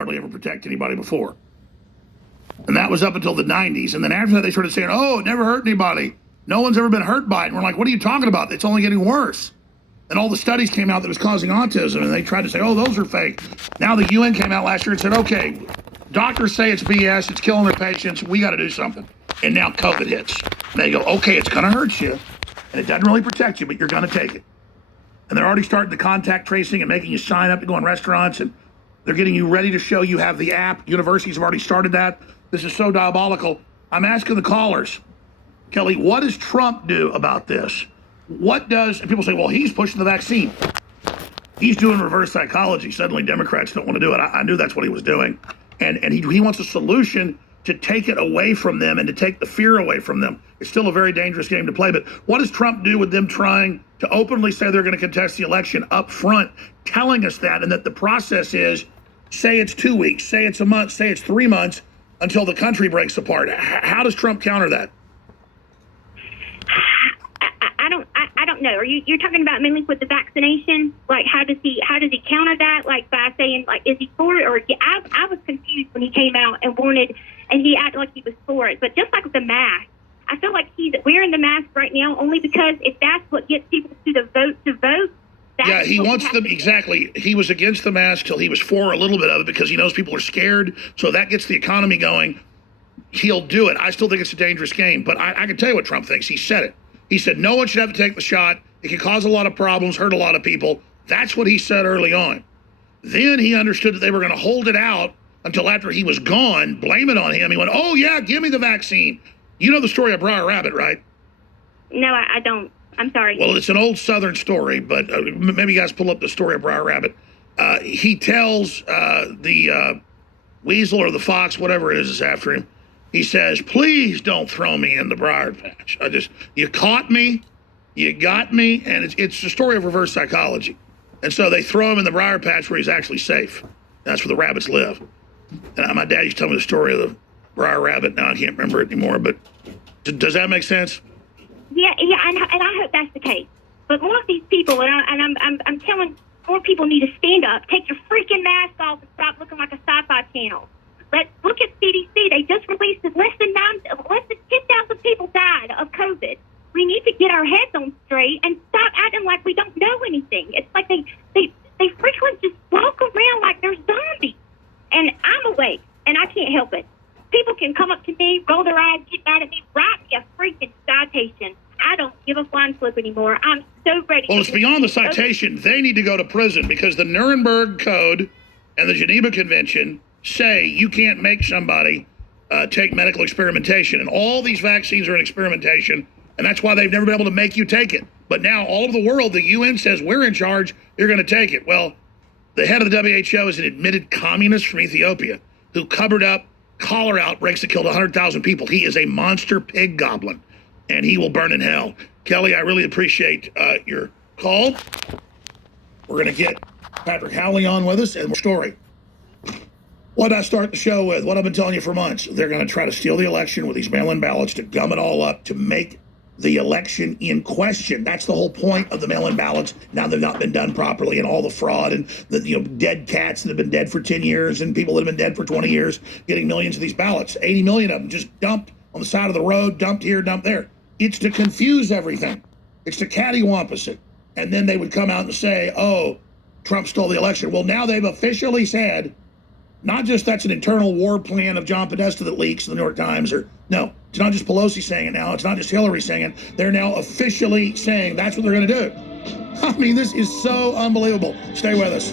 hardly ever protect anybody before. And that was up until the 90s. And then after that, they started saying, oh, it never hurt anybody. No one's ever been hurt by it. And we're like, what are you talking about? It's only getting worse. And all the studies came out that was causing autism, and they tried to say, oh, those are fake. Now the UN came out last year and said, okay, doctors say it's BS, it's killing their patients, we got to do something. And now COVID hits. And they go, okay, it's going to hurt you, and it doesn't really protect you, but you're going to take it. And they're already starting the contact tracing and making you sign up to go in restaurants, and they're getting you ready to show you have the app. Universities have already started that. This is so diabolical. I'm asking the callers, Kelly, what does Trump do about this? What does, and people say, well, he's pushing the vaccine. He's doing reverse psychology. Suddenly Democrats don't want to do it. I knew that's what he was doing. And he wants a solution to take it away from them and to take the fear away from them. It's still a very dangerous game to play. But what does Trump do with them trying to openly say they're going to contest the election up front, telling us that, and that the process is, say it's 2 weeks, say it's a month, say it's 3 months, until the country breaks apart? How does Trump counter that? I don't know. You're talking about mainly with the vaccination? Like, how does he counter that? Like, by saying, like, is he for it? Or I was confused when he came out and he acted like he was for it. But just like with the mask, I feel like he's wearing the mask right now only because if that's what gets people to vote. Yeah, he wants them, exactly. He was against the mask till he was for a little bit of it because he knows people are scared. So that gets the economy going. He'll do it. I still think it's a dangerous game. But I can tell you what Trump thinks. He said it. He said no one should have to take the shot. It can cause a lot of problems, hurt a lot of people. That's what he said early on. Then he understood that they were going to hold it out until after he was gone, blame it on him. He went, oh, yeah, give me the vaccine. You know the story of Briar Rabbit, right? No, I don't. I'm sorry. Well, it's an old Southern story, but maybe you guys pull up the story of Briar Rabbit. He tells the weasel or the fox, whatever it is after him, he says, please don't throw me in the briar patch. You caught me, you got me, and it's a story of reverse psychology. And so they throw him in the briar patch where he's actually safe. That's where the rabbits live. And my dad used to tell me the story of the Briar Rabbit. Now I can't remember it anymore, but does that make sense? Yeah, and I hope that's the case. But more of these people, I'm telling more people need to stand up, take your freaking mask off, and stop looking like a sci-fi channel. Let's look at CDC. They just released that less than 10,000 people died of COVID. We need to get our heads on straight and stop acting like we don't know anything. It's like they frequently just walk around like they're zombies. And I'm awake, and I can't help it. People can come up to me, roll their eyes, get mad at me, write me a freaking citation. I don't give a flying flip anymore. I'm so ready. Well, it's beyond the citation. They need to go to prison because the Nuremberg Code and the Geneva Convention say you can't make somebody take medical experimentation. And all these vaccines are in experimentation, and that's why they've never been able to make you take it. But now all over the world, the UN says, we're in charge, you're going to take it. Well, the head of the WHO is an admitted communist from Ethiopia who covered up cholera outbreaks that killed 100,000 people. He is a monster pig goblin, and he will burn in hell. Kelly, I really appreciate your call. We're going to get Patrick Howley on with us and story. What did I start the show with? What I've been telling you for months. They're going to try to steal the election with these mail-in ballots to gum it all up to make the election in question. That's the whole point of the mail-in ballots. Now they've not been done properly, and all the fraud and the dead cats that have been dead for 10 years and people that have been dead for 20 years getting millions of these ballots. 80 million of them just dumped on the side of the road, dumped here, dumped there. It's to confuse everything. It's to cattywampus it. And then they would come out and say, oh, Trump stole the election. Well, now they've officially said, not just that's an internal war plan of John Podesta that leaks in the New York Times, or no, it's not just Pelosi saying it now. It's not just Hillary saying it. They're now officially saying that's what they're going to do. I mean, this is so unbelievable. Stay with us.